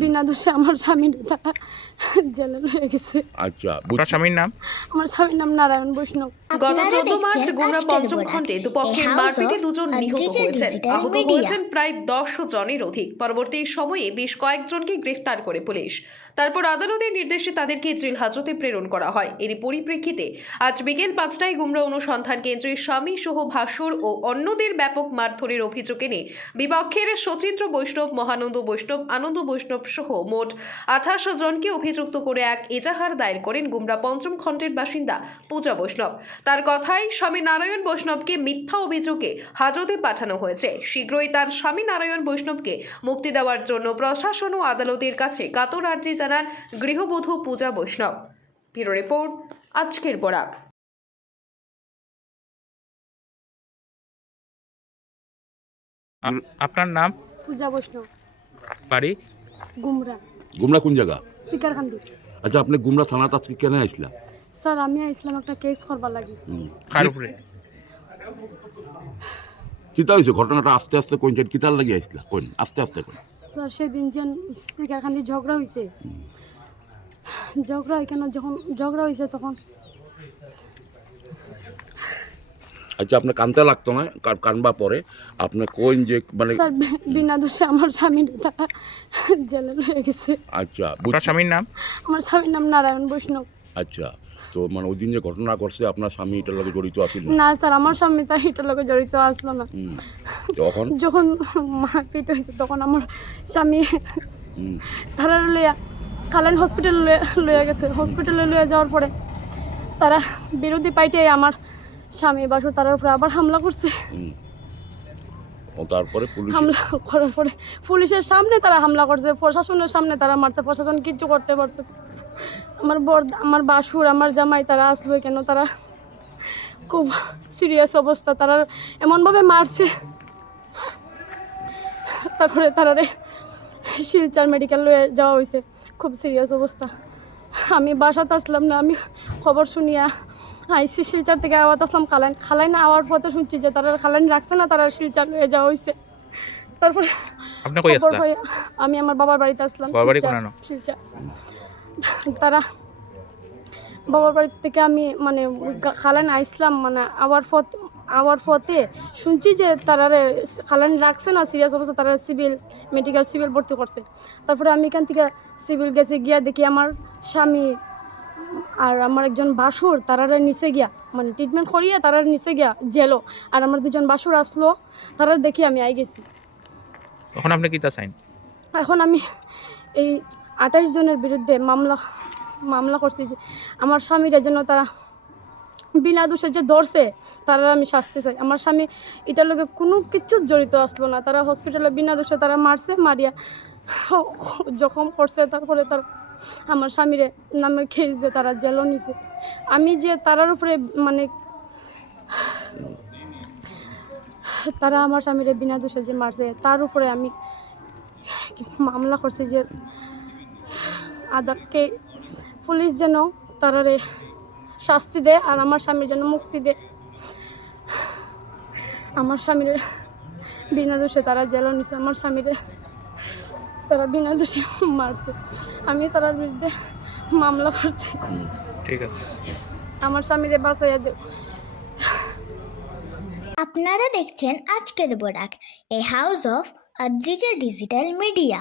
বিনা দোষে আমার স্বামীর তারা জেলে লয়ে গেছে। আচ্ছা, আপনার স্বামীর নাম? আমার স্বামীর নাম নারায়ণ বৈষ্ণব। গত 14 মার্চ গুমরা পঞ্চম খণ্ডে দুপক্ষের মারপিটে দুজন নিহত হয়েছেন, আহত হয়েছেন প্রায় 10 জনের অধিক। পরবর্তী সময়ে বেশ কয়েকজনকে গ্রেফতার করে পুলিশ, তারপর আদালতের নির্দেশে তাদেরকে জেল হাজতে প্রেরণ করা হয়। এরই পরিপ্রেক্ষিতে আজ বিকেল 5টায় গুমরা অনুসন্ধান কেন্দ্রে স্বামী সহ ভাসুর ও অন্যদের ব্যাপক মারধরের অভিযোগ এনে বিপক্ষের সচিন্দ্র বৈষ্ণব, মহানন্দ বৈষ্ণব, আনন্দ বৈষ্ণব সহ মোট 28 জনকে অভিযুক্ত করে এক এজাহার দায়ের করেন গুমরা পঞ্চম খণ্ডের বাসিন্দা পূজা বৈষ্ণব। তার কথাই স্বামী নারায়ণ বৈষ্ণবকে মিথ্যা অভিযোগে হাজতে পাঠানো হয়েছে। শীঘ্রই তার স্বামী নারায়ণ বৈষ্ণবকে মুক্তি দেওয়ার জন্য প্রশাসন ও আদালতের কাছে কাতর আর্জি জানান গৃহবধূ পূজা বৈষ্ণব। ব্যুরো রিপোর্ট, আজকের বরাক। আপনার নাম? পূজা বৈষ্ণব, বাড়ি? গুমরা। গুমরা কোন জায়গা? চিকারখান্দি। আচ্ছা, আপনি গুমরা থানাত আজকে কেন আসলা? স্যার আমি আইছিলাম একটা কেস করবার লাগি। কার উপরে? কিতা হয়েছে ঘটনাটা? আস্তে আস্তে কোন কিতার লাগি আসলা? কোন আস্তে আস্তে কোন? স্যার সেদিন যে চিকারখান্দি ঝগড়া হয়েছে, ঝগড়া এখানে যখন ঝগড়া হয়েছে তখন আচ্ছা, আপনার কানতে লাগতো না? কানবা পরে আপনার কোন যে মানে স্যার বিনা দোষে আমার স্বামীর তারা জেলে লয়ে গেছে। আচ্ছা, আপনার স্বামীর নাম? আমার স্বামীর নাম নারায়ণ বৈষ্ণব। আচ্ছা, তো মানে ওই দিন যে ঘটনা ঘটছে আপনার স্বামী এটার লগে জড়িত আছিল না? না স্যার, আমার স্বামী তার এটার লগে জড়িত আসলো না। তখন যখন মারপিট হয়েছে তখন আমার স্বামী তারা লইয়া কালান হসপিটালে লইয়া গেছে। হসপিটালে লইয়া যাওয়ার পরে তারা বিরোধী পাইটে আমার স্বামী বাসু তার উপরে আবার হামলা করছে। ও তারপরে পুলিশ হামলা করার পরে পুলিশের সামনে তারা হামলা করছে, প্রশাসনের সামনে তারা মারছে, প্রশাসন কিচ্ছু করতে পারছে না। আমার বাসুর, আমার জামাই তারা আসলো কেন, তারা খুব সিরিয়াস অবস্থা, তারা এমনভাবে মারছে। তারপরে তারারে শিলচর মেডিকেল লয়ে যাওয়া হয়েছে, খুব সিরিয়াস অবস্থা। আমি বাসাতে আসলাম না, আমি খবর শুনিয়া আইসি শিলচর থেকে আওয়াত আসলাম খালাইন আওয়ার পথে শুনছি যে তারা খালাইন রাখছে না, তারা শিলচর লয়ে যাওয়া হয়েছে। তারপরে আপনি কই আসলা? আমি আমার বাবার বাড়িতে আসলাম, শিলচর। তারা বাবার বাড়ি থেকে আমি মানে খালাইন আইসলাম, মানে আওয়ার পথে শুনছি যে তারারে খালাইন রাখছে না, সিরিয়াস অবস্থা, তারা সিভিল ভর্তি করছে। তারপরে আমি এখান থেকে সিভিল গেছে, গিয়া দেখি আমার স্বামী আর আমার একজন বাসুর তারারে নিচে গিয়া মানে ট্রিটমেন্ট করিয়ে তারা নিচে গিয়া জেলো। আর আমার দুজন বাসুর আসলো, তারা দেখি আমি আই গেছি। তখন আপনি কি তা চাইন? এখন আমি এই 28 জনের বিরুদ্ধে মামলা করছি যে আমার স্বামীরা যেন তারা বিনা দোষে যে ধরছে তারা আমি শাস্তি চাই। আমার স্বামী এটার লোকে কোনো কিছু জড়িত আসলো না, তারা হসপিটালে বিনা দোষে তারা মারছে, মারিয়া জখম করছে। তারপরে তারা আমার স্বামীরে নামে খেয়ে যে তারা জেলও নিছে। আমি যে তারার উপরে মানে তারা আমার স্বামীরে বিনা দোষে যে মারছে তার উপরে আমি মামলা করছি যে আদালতকে পুলিশ যেন তারারে শাস্তি দেয় আর আমার স্বামীর যেন মুক্তি দেয়। আমার স্বামীরে বিনা দোষে তারা জেলও নিছে, আমার স্বামীরে তারা বিনা দোষে মারছে। আমি তার বিরুদ্ধে মামলা করছি। ঠিক আছে, আমার স্বামীরে বাঁচাইয়া দেব। আপনারা দেখছেন আজকের Barak, a house of Adrija digital media.